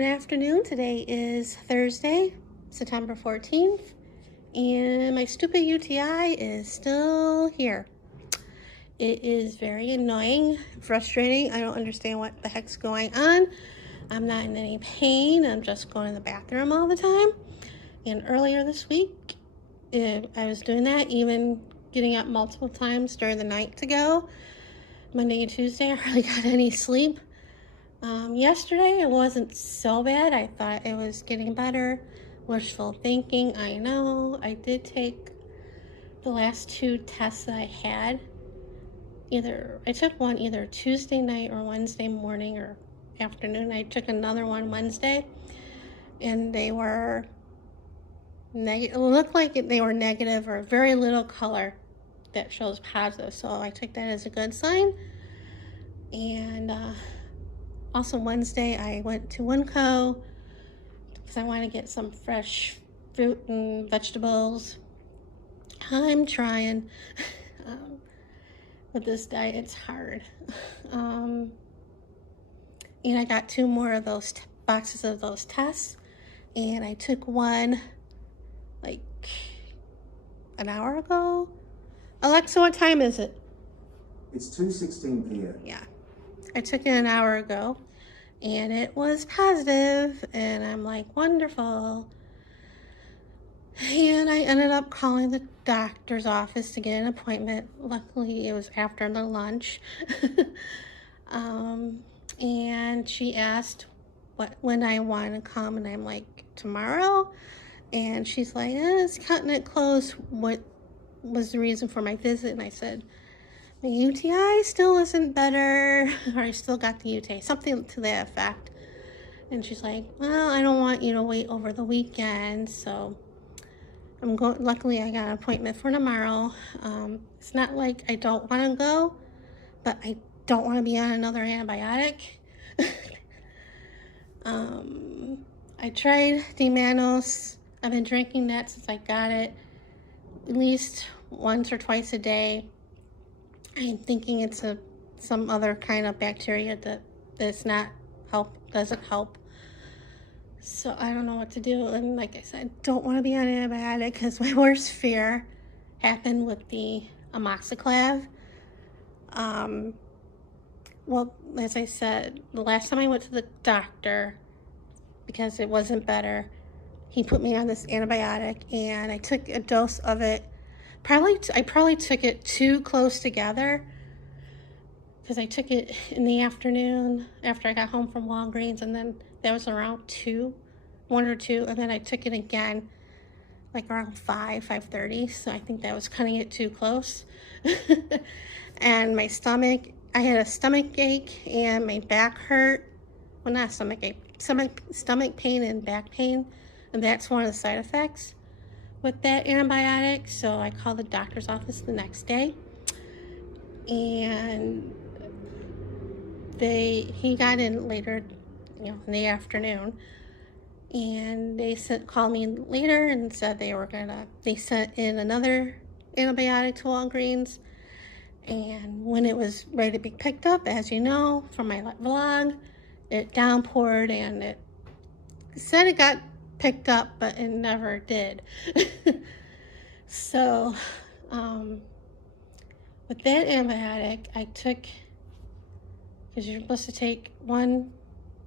Good afternoon. Today is Thursday, September 14th, and my stupid UTI is still here. It is very annoying, frustrating. I don't understand what the heck's going on. I'm not in any pain. I'm just going to the bathroom all the time. And earlier this week, I was doing that, even getting up multiple times during the night to go. Monday and Tuesday, I hardly got any sleep. Yesterday it wasn't so bad. I thought it was getting better. Wishful thinking, I know. I did take the last two tests that I had. I took one either Tuesday night or Wednesday morning or afternoon. I took another one Wednesday, and they were negative. It looked like they were negative or very little color that shows positive. So I took that as a good sign. And also Wednesday, I went to Funko because I want to get some fresh fruit and vegetables. I'm trying. With this diet, it's hard. And I got two more of those boxes of those tests, and I took one like an hour ago. Alexa, what time is it? It's 2:16 p.m. Yeah. I took it an hour ago, and it was positive, and I'm like, wonderful. And I ended up calling the doctor's office to get an appointment. Luckily, it was after the lunch. And she asked when I want to come, and I'm like, tomorrow? And she's like, it's cutting it close. What was the reason for my visit? And I said, my UTI still isn't better, or I still got the UTI, something to that effect. And she's like, well, I don't want you to wait over the weekend, so I'm going. Luckily, I got an appointment for tomorrow. It's not like I don't want to go, but I don't want to be on another antibiotic. I tried D-Manos. I've been drinking that since I got it, at least once or twice a day. I'm thinking it's some other kind of bacteria doesn't help. So I don't know what to do. And like I said, don't want to be on antibiotic because my worst fear happened with the amoxiclav. Well, as I said, the last time I went to the doctor, because it wasn't better, he put me on this antibiotic, and I took a dose of it. I probably took it too close together, because I took it in the afternoon after I got home from Walgreens, and then that was around 1 or 2, and then I took it again like around 5:30, so I think that was cutting it too close. And my stomach, I had a stomach ache and my back hurt. Well, not stomach ache, stomach pain and back pain, and that's one of the side effects with that antibiotic. So I called the doctor's office the next day, and he got in later, in the afternoon, and they called me later and said they sent in another antibiotic to Walgreens. And when it was ready to be picked up, as you know from my vlog, it downpoured, and it said it got picked up, but it never did. So with that antibiotic I took, because you're supposed to take one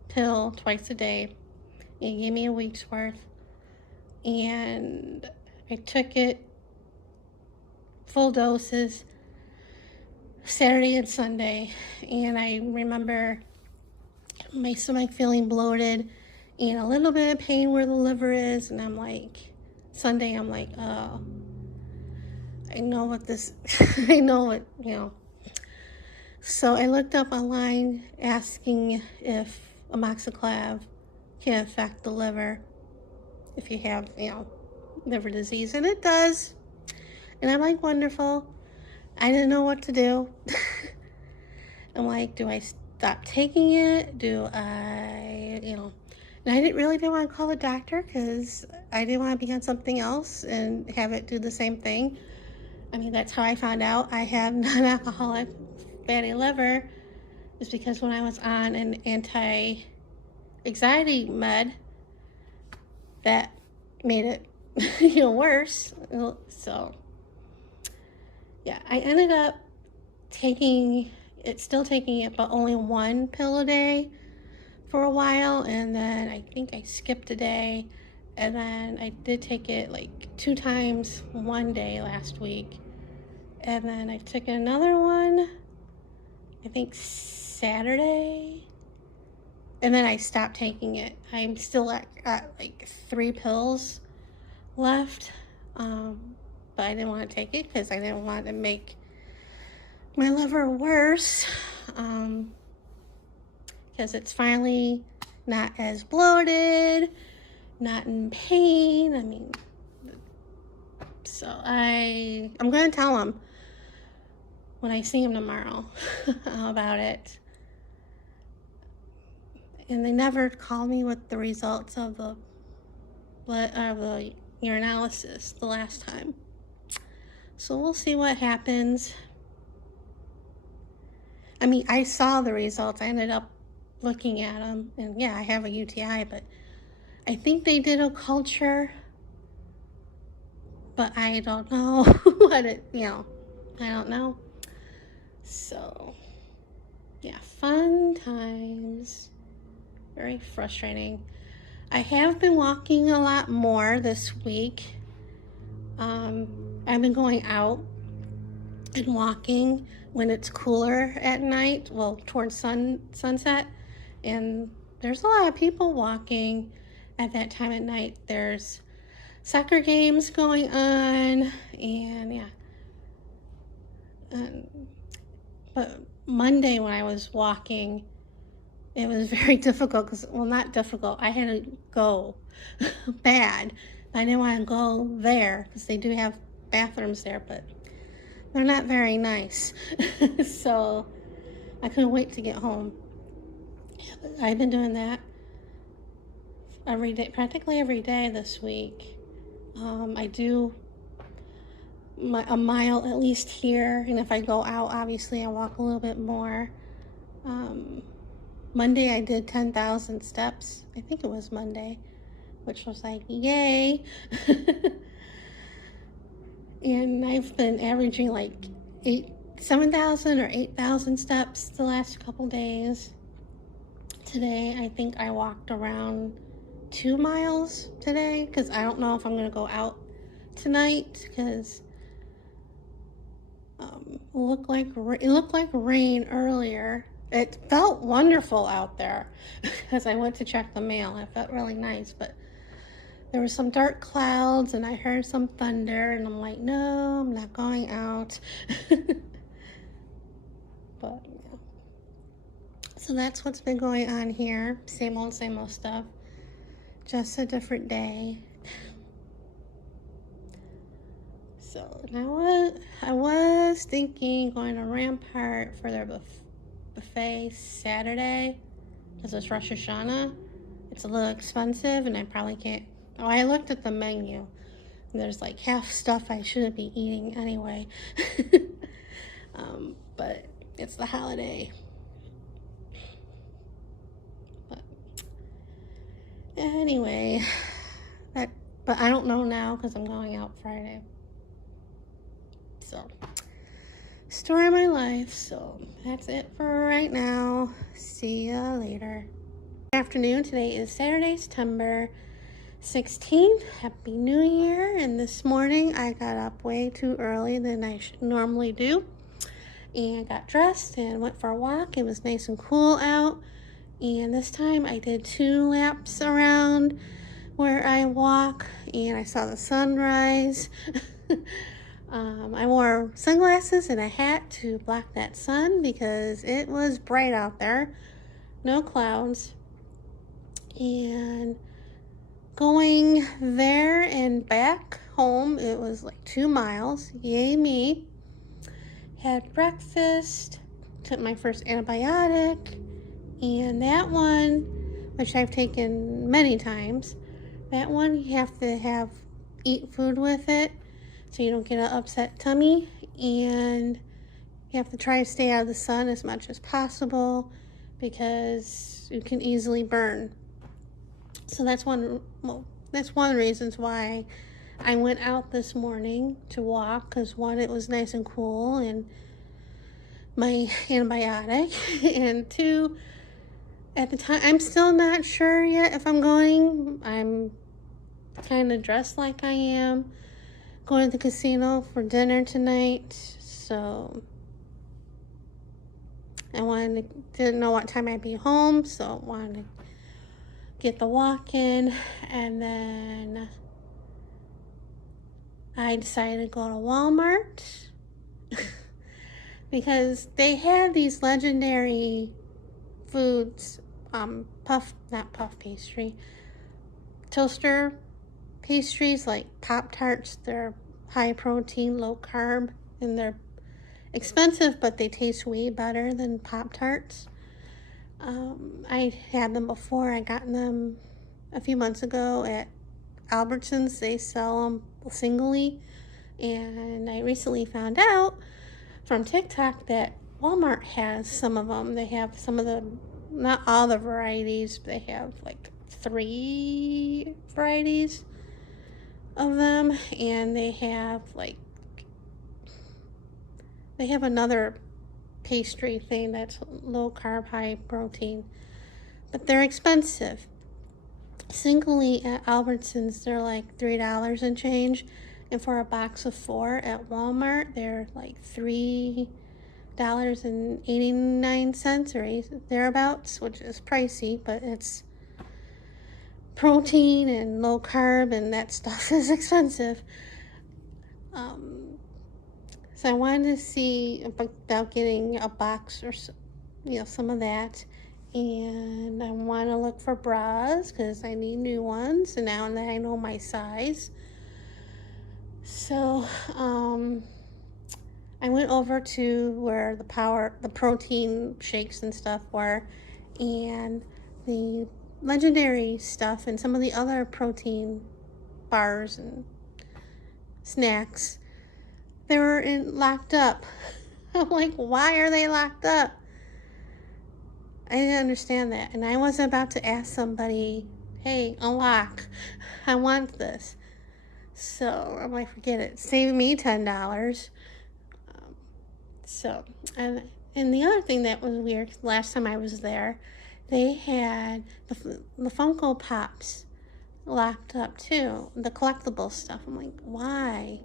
pill twice a day, it gave me a week's worth, and I took it full doses Saturday and Sunday, and I remember my stomach feeling bloated and a little bit of pain where the liver is, and I'm like, Sunday, I'm like, oh, I know what this, I know what, So I looked up online asking if amoxiclav can affect the liver if you have, liver disease, and it does. And I'm like, wonderful. I didn't know what to do. I'm like, do I stop taking it? Do I, and I didn't want to call the doctor because I didn't want to be on something else and have it do the same thing. I mean, that's how I found out I have non-alcoholic fatty liver, is because when I was on an anxiety med that made it, you know, worse. So, yeah, I ended up still taking it, but only one pill a day for a while, and then I think I skipped a day, and then I did take it like 2 times one day last week, and then I took another one, I think Saturday, and then I stopped taking it. I'm still at like 3 pills left, but I didn't want to take it because I didn't want to make my liver worse, because it's finally not as bloated, not in pain. I mean, so I'm gonna tell him when I see him tomorrow about it. And they never called me with the results of the urinalysis the last time. So we'll see what happens. I mean, I saw the results. I ended up looking at them, and yeah, I have a UTI, but I think they did a culture, but I don't know what it, I don't know. So, yeah, fun times. Very frustrating. I have been walking a lot more this week. I've been going out and walking when it's cooler at night, well, towards sunset, and there's a lot of people walking at that time at night. There's soccer games going on, and yeah. But Monday when I was walking, it was very difficult because, well, not difficult. I had to go bad. I didn't want to go there because they do have bathrooms there, but they're not very nice. So I couldn't wait to get home. Yeah, but I've been doing that every day, practically every day this week. I do a mile at least here, and if I go out, obviously I walk a little bit more. Monday I did 10,000 steps. I think it was Monday, which was like, yay. And I've been averaging like 7,000 or 8,000 steps the last couple days. Today, I think I walked around 2 miles today, because I don't know if I'm going to go out tonight, because it looked like rain earlier. It felt wonderful out there because I went to check the mail. It felt really nice, but there were some dark clouds and I heard some thunder, and I'm like, no, I'm not going out. But yeah. So that's what's been going on here. Same old stuff. Just a different day. So now I was thinking going to Rampart for their buffet Saturday, because it's Rosh Hashanah. It's a little expensive and I probably can't. Oh, I looked at the menu and there's like half stuff I shouldn't be eating anyway. But it's the holiday. But anyway, but I don't know now because I'm going out Friday. So, story of my life. So that's it for right now. See ya later. Good afternoon. Today is Saturday, September 16th. Happy New Year. And this morning I got up way too early than I normally do, and got dressed and went for a walk. It was nice and cool out, and this time I did 2 laps around where I walk, and I saw the sunrise. I wore sunglasses and a hat to block that sun because it was bright out there, no clouds. And going there and back home, it was like 2 miles. Yay me. Had breakfast, took my first antibiotic, and that one, which I've taken many times, that one you have to eat food with it so you don't get an upset tummy, and you have to try to stay out of the sun as much as possible because you can easily burn. So that's one of the reasons why I went out this morning to walk, because one, it was nice and cool and my antibiotic, and two, at the time, I'm still not sure yet if I'm going. I'm kind of dressed like I am going to the casino for dinner tonight, so didn't know what time I'd be home, so wanted to get the walk in, and then I decided to go to Walmart because they had these legendary foods, not puff pastry, toaster pastries like Pop-Tarts. They're high protein, low carb, and they're expensive, but they taste way better than Pop-Tarts. I had them before. I got them a few months ago at Albertsons. They sell them singly, and I recently found out from TikTok that Walmart has some of them. They have some of the, not all the varieties, they have like 3 varieties of them, and they have another pastry thing that's low carb, high protein, but they're expensive. Singly at Albertsons, they're like $3 and change, and for a box of 4 at Walmart, they're like $3.89 or thereabouts, which is pricey, but it's protein and low carb, and that stuff is expensive. So I wanted to see about getting a box or some of that, and I want to look for bras because I need new ones, and now that I know my size. So I went over to where the protein shakes and stuff were, and the legendary stuff and some of the other protein bars and snacks, they were locked up. I'm like, why are they locked up? I didn't understand that, and I was about to ask somebody, hey, unlock, I want this. So I'm like, forget it, save me $10. And the other thing that was weird, last time I was there, they had the Funko Pops locked up too, the collectible stuff. I'm like, why?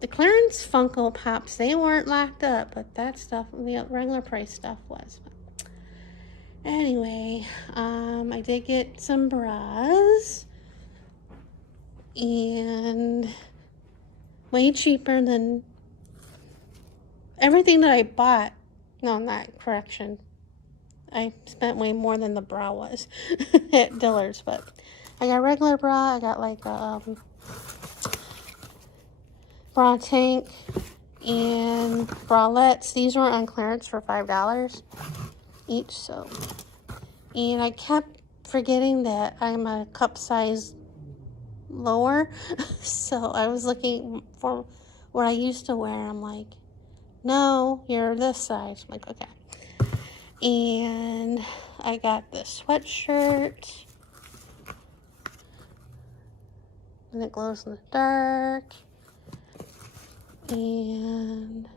The clearance Funko Pops, they weren't locked up, but that stuff, the regular price stuff was. Anyway, I did get some bras, and way cheaper than everything that I bought. No, not correction. I spent way more than the bra was at Dillard's, but I got a regular bra. I got like a bra tank and bralettes. These were on clearance for $5 each. So, and I kept forgetting that I'm a cup size lower, so I was looking for what I used to wear. I'm like, no, you're this size. I'm like, okay. And I got this sweatshirt, and it glows in the dark. And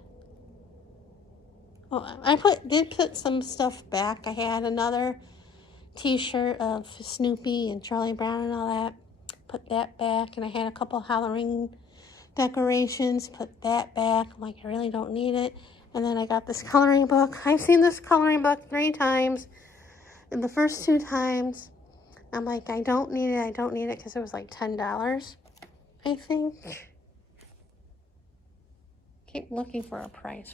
I did put some stuff back. I had another t-shirt of Snoopy and Charlie Brown and all that. Put that back, and I had a couple Halloween decorations. Put that back. I'm like, I really don't need it. And then I got this coloring book. I've seen this coloring book 3 times. And the first 2 times, I'm like, I don't need it, because it was like $10, I think. Keep looking for a price,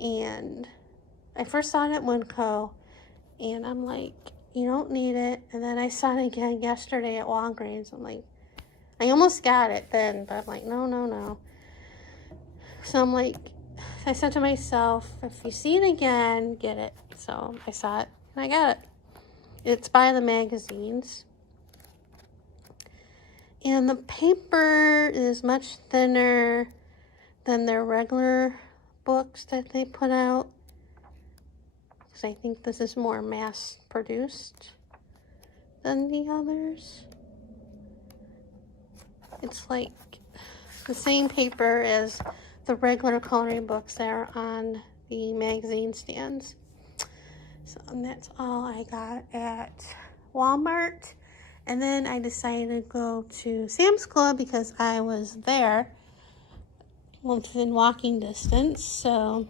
and I first saw it at Winco, and I'm like, you don't need it. And then I saw it again yesterday at Walgreens. I'm like, I almost got it then, but I'm like, no. So I'm like, I said to myself, if you see it again, get it. So I saw it, and I got it. It's by the magazines. And the paper is much thinner than their regular books that they put out. because I think this is more mass produced than the others. It's like the same paper as the regular coloring books that are on the magazine stands. So that's all I got at Walmart. And then I decided to go to Sam's Club because I was there within walking distance. So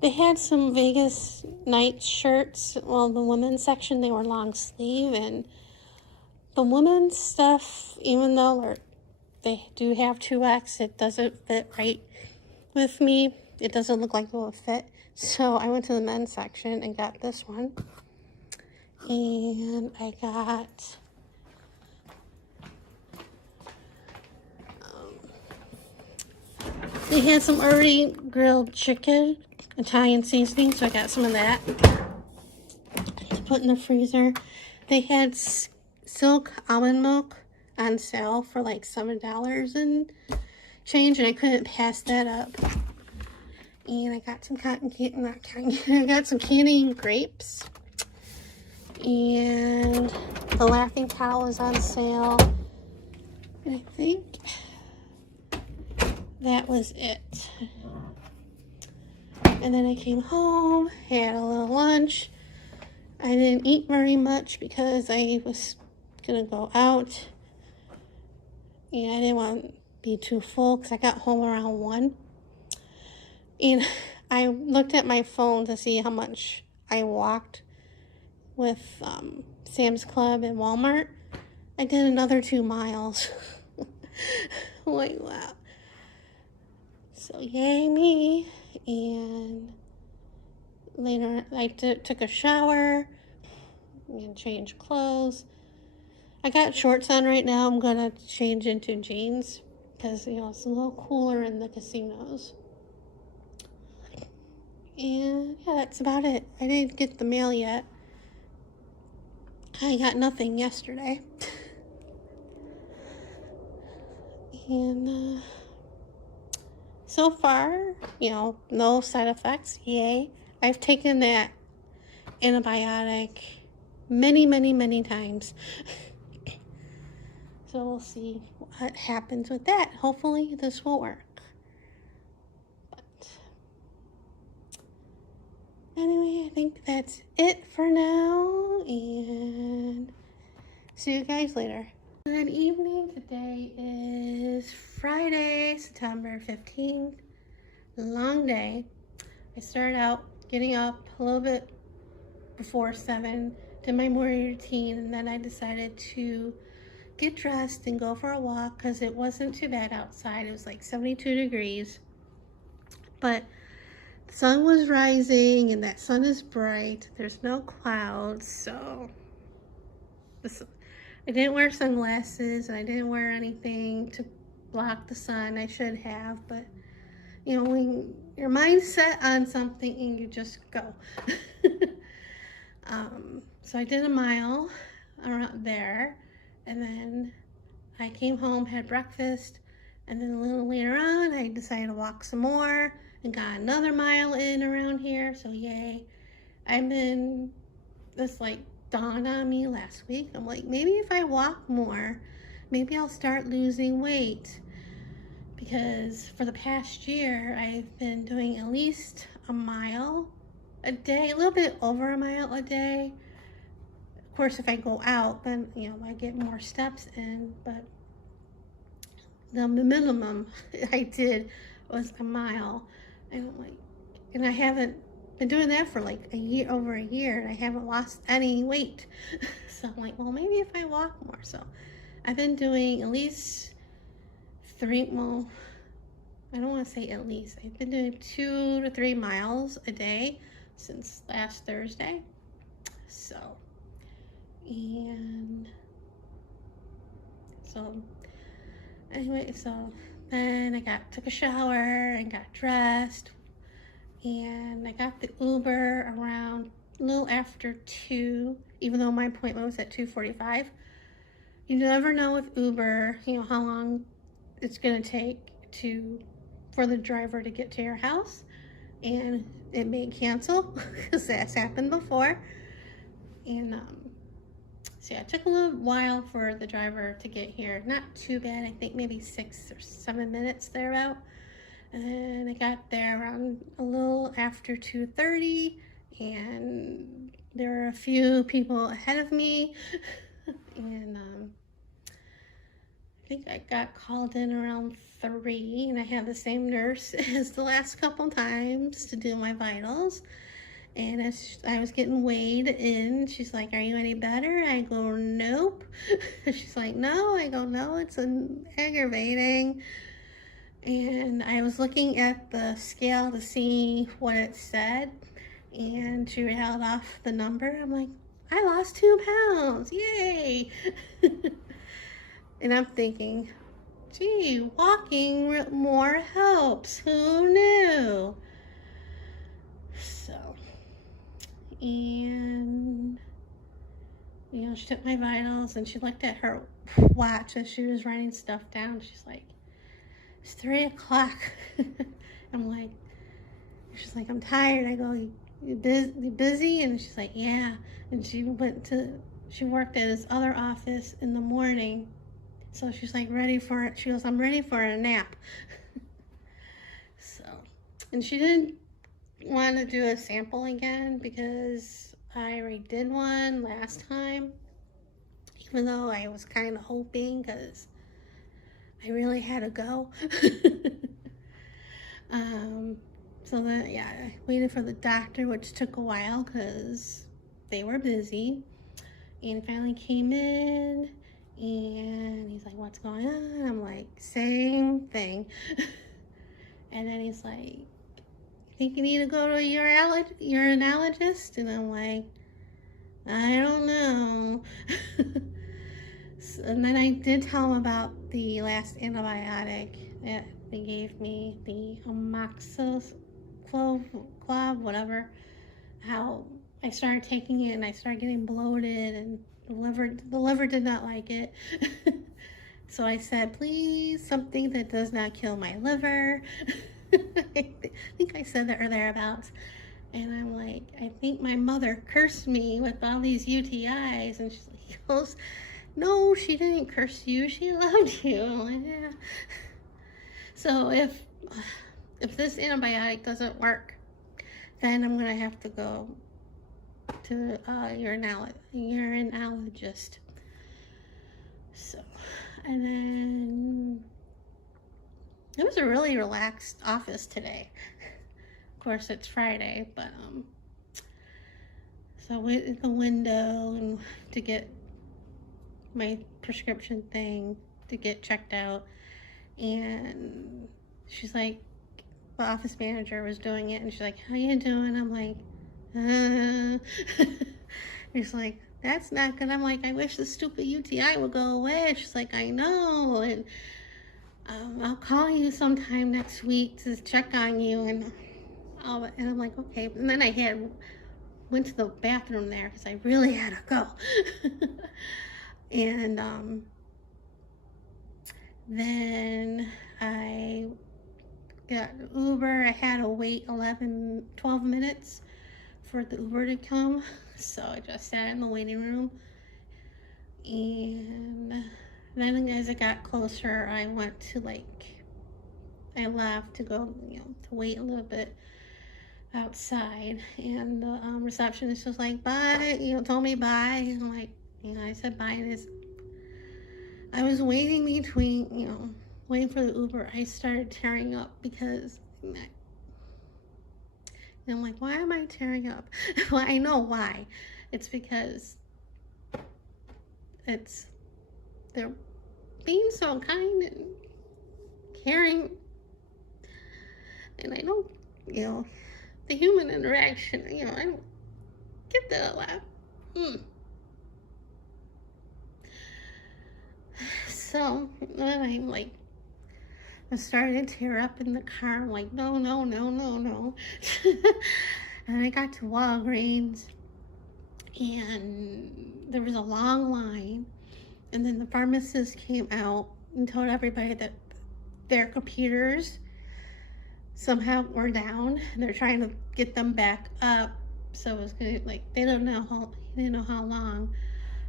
they had some Vegas night shirts. Well, the women's section, they were long sleeve, and the women's stuff, even though they do have 2X, it doesn't fit right with me. It doesn't look like it will fit. So I went to the men's section and got this one. And I got they had some already grilled chicken, Italian seasoning, so I got some of that to put in the freezer. They had silk almond milk on sale for like $7 and change, and I couldn't pass that up. And I got some I got some candy grapes. And the Laughing Cow was on sale. And I think that was it. And then I came home, had a little lunch. I didn't eat very much because I was gonna go out. And I didn't want to be too full because I got home around 1. And I looked at my phone to see how much I walked with Sam's Club and Walmart. I did another 2 miles. I'm like, wow. So yay me. And later I took a shower and changed clothes. I got shorts on right now. I'm gonna change into jeans because, you know, it's a little cooler in the casinos. And yeah, that's about it. I didn't get the mail yet. I got nothing yesterday. And so far, you know, no side effects. Yay. I've taken that antibiotic many times. So we'll see what happens with that. Hopefully this will work. But anyway, I think that's it for now. And see you guys later. Good evening. Today is Friday, September 15th. Long day. I started out getting up a little bit before 7, did my morning routine, and then I decided to get dressed and go for a walk because it wasn't too bad outside. It was like 72 degrees. But the sun was rising and that sun is bright. There's no clouds, so I didn't wear sunglasses and I didn't wear anything to block the sun. I should have, but you know, when your mind's set on something and you just go. So I did a mile around there, and then I came home, had breakfast, and then a little later on I decided to walk some more and got another mile in around here. So yay. This like dawned on me last week. I'm like, maybe if I walk more, maybe I'll start losing weight. Because for the past year, I've been doing at least a mile a day, a little bit over a mile a day. Of course, if I go out, then, you know, I get more steps in, but the minimum I did was a mile. And I'm like, and I haven't been doing that for like over a year, and I haven't lost any weight. So I'm like, well, maybe if I walk more. So I've been doing at least 3, well, I don't want to say at least. I've been doing 2 to 3 miles a day since last Thursday. So, and so anyway, so then I took a shower and got dressed, and I got the Uber around a little after 2, even though my appointment was at 2:45. You never know with Uber, you know, how long it's gonna take for the driver to get to your house. and it may cancel because that's happened before. And so yeah, it took a little while for the driver to get here. Not too bad, I think maybe 6 or 7 minutes thereabout. And I got there around a little after 2:30, and there were a few people ahead of me. And I think I got called in around 3, and I had the same nurse as the last couple times to do my vitals. And as I was getting weighed in, she's like, "Are you any better?" I go, "Nope." She's like, "No." I go, "No, it's aggravating." And I was looking at the scale to see what it said, and she held off the number. I'm like, "I lost 2 pounds, yay!" And I'm thinking, gee, walking more helps. Who knew? So, and she took my vitals, and she looked at her watch as she was writing stuff down. She's like, "It's 3 o'clock." I'm like, she's like, "I'm tired." I go, you busy? And she's like, "Yeah." And she worked at his other office in the morning. So she's like, ready for it. She goes, "I'm ready for a nap." So, and she didn't want to do a sample again because I already did one last time, even though I was kind of hoping because I really had to go. So then, yeah, I waited for the doctor, which took a while because they were busy. And finally came in, and he's like, "What's going on?" I'm like, "Same thing." And then he's like, "You think you need to go to a urologist?" And I'm like, "I don't know." And then I did tell him about the last antibiotic that they gave me, the amoxicillin, whatever, how I started taking it and I started getting bloated, and the liver did not like it. So I said, "Please, something that does not kill my liver." I think I said that or thereabouts. And I'm like, "I think my mother cursed me with all these UTIs." And she goes, "No, she didn't curse you. She loved you." I'm like, "Yeah." So if this antibiotic doesn't work, then I'm gonna have to go to a urinologist. So, and then it was a really relaxed office today. Of course, it's Friday, but so I went at the window and to get my prescription thing to get checked out, and she's like, the office manager was doing it, and she's like, "How you doing?" I'm like, She's like, "That's not good." I'm like, "I wish the stupid UTI would go away." She's like, "I know, and I'll call you sometime next week to check on you." And I'm like, "Okay." And then I went to the bathroom there because I really had to go. And then I got Uber. I had to wait 12 minutes for the Uber to come. So I just sat in the waiting room. And then as it got closer, I left to go, to wait a little bit outside. And the receptionist was like, "Bye," told me bye. And I'm like, I said bye. And I was waiting waiting for the Uber. I started tearing up because and I'm like, "Why am I tearing up?" Well, I know why. It's because they're being so kind and caring, and I don't, the human interaction, I don't get that a lot. So then I started to tear up in the car. I'm like, "No, no, no, no, no." And I got to Walgreens, and there was a long line, and then the pharmacist came out and told everybody that their computers somehow were down. They're trying to get them back up. So it was gonna, like, they didn't know how long.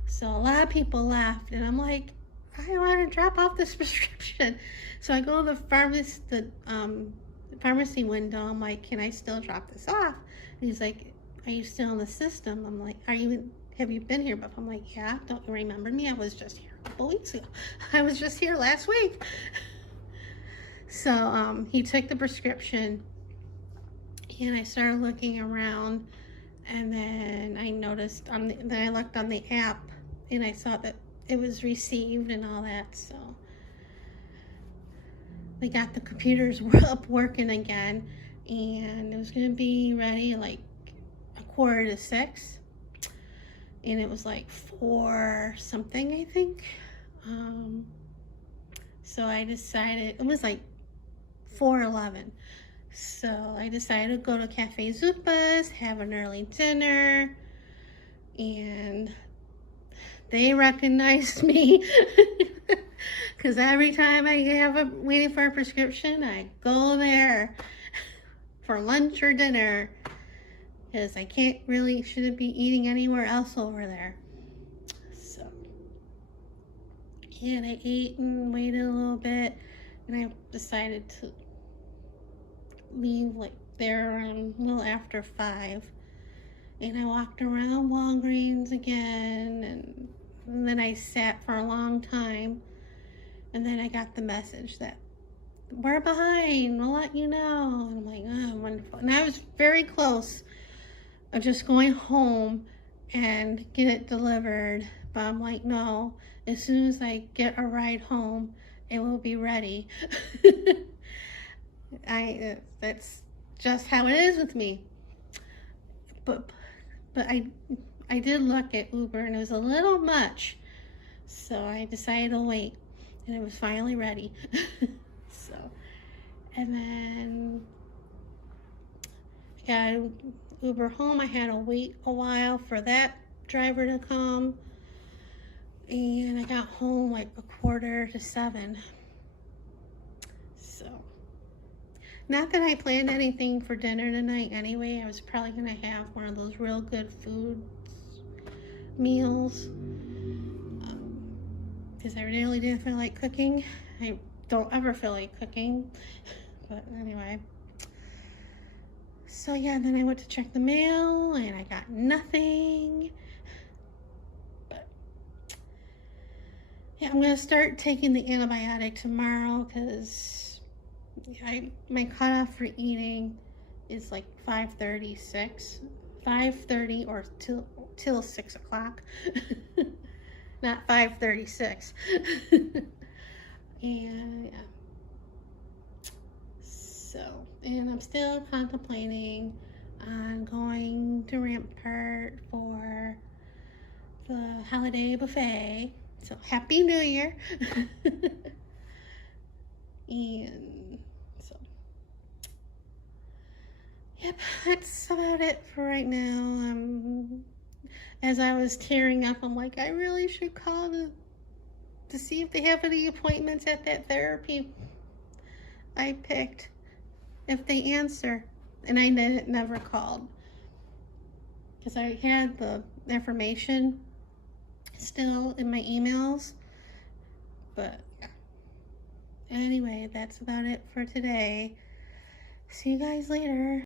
So a lot of people left, and I'm like, I want to drop off this prescription. So I go to the pharmacy window. I'm like, can I still drop this off? And he's like, are you still in the system? I'm like, have you been here before? I'm like, yeah. Don't you remember me? I was just here a couple weeks ago. I was just here last week. So he took the prescription, and I started looking around, and then I noticed then I looked on the app, and I saw that it was received and all that. So they got the computers up working again, and it was gonna be ready like 5:45, and it was like 4 something, I think. So I decided, it was like 4:11. So I decided to go to Cafe Zupa's, have an early dinner, and they recognized me because every time I waiting for a prescription, I go there for lunch or dinner because I shouldn't be eating anywhere else over there. So, and I ate and waited a little bit, and I decided to leave like there a little after 5. And I walked around Walgreens again, and then I sat for a long time, and then I got the message that we're behind, we'll let you know. And I'm like, oh, wonderful. And I was very close of just going home and get it delivered, but I'm like, no, as soon as I get a ride home, it will be ready. That's just how it is with me. But I did look at Uber, and it was a little much, so I decided to wait, and it was finally ready. So, and then I got Uber home. I had to wait a while for that driver to come, and I got home like 6:45. So, not that I planned anything for dinner tonight anyway. I was probably gonna have one of those real good meals, because I really didn't feel like cooking. I don't ever feel like cooking, but anyway. So yeah, then I went to check the mail, and I got nothing. But yeah, I'm gonna start taking the antibiotic tomorrow, because my cutoff for eating is like 5:30 or till 6 o'clock. Not 5:36. And yeah. So, and I'm still contemplating on going to Rampart for the holiday buffet. So Happy New Year. And so, yep, that's about it for right now. As I was tearing up, I'm like, I really should call to see if they have any appointments at that therapy I picked, if they answer. And I never called, because I had the information still in my emails. But yeah. Anyway, that's about it for today. See you guys later.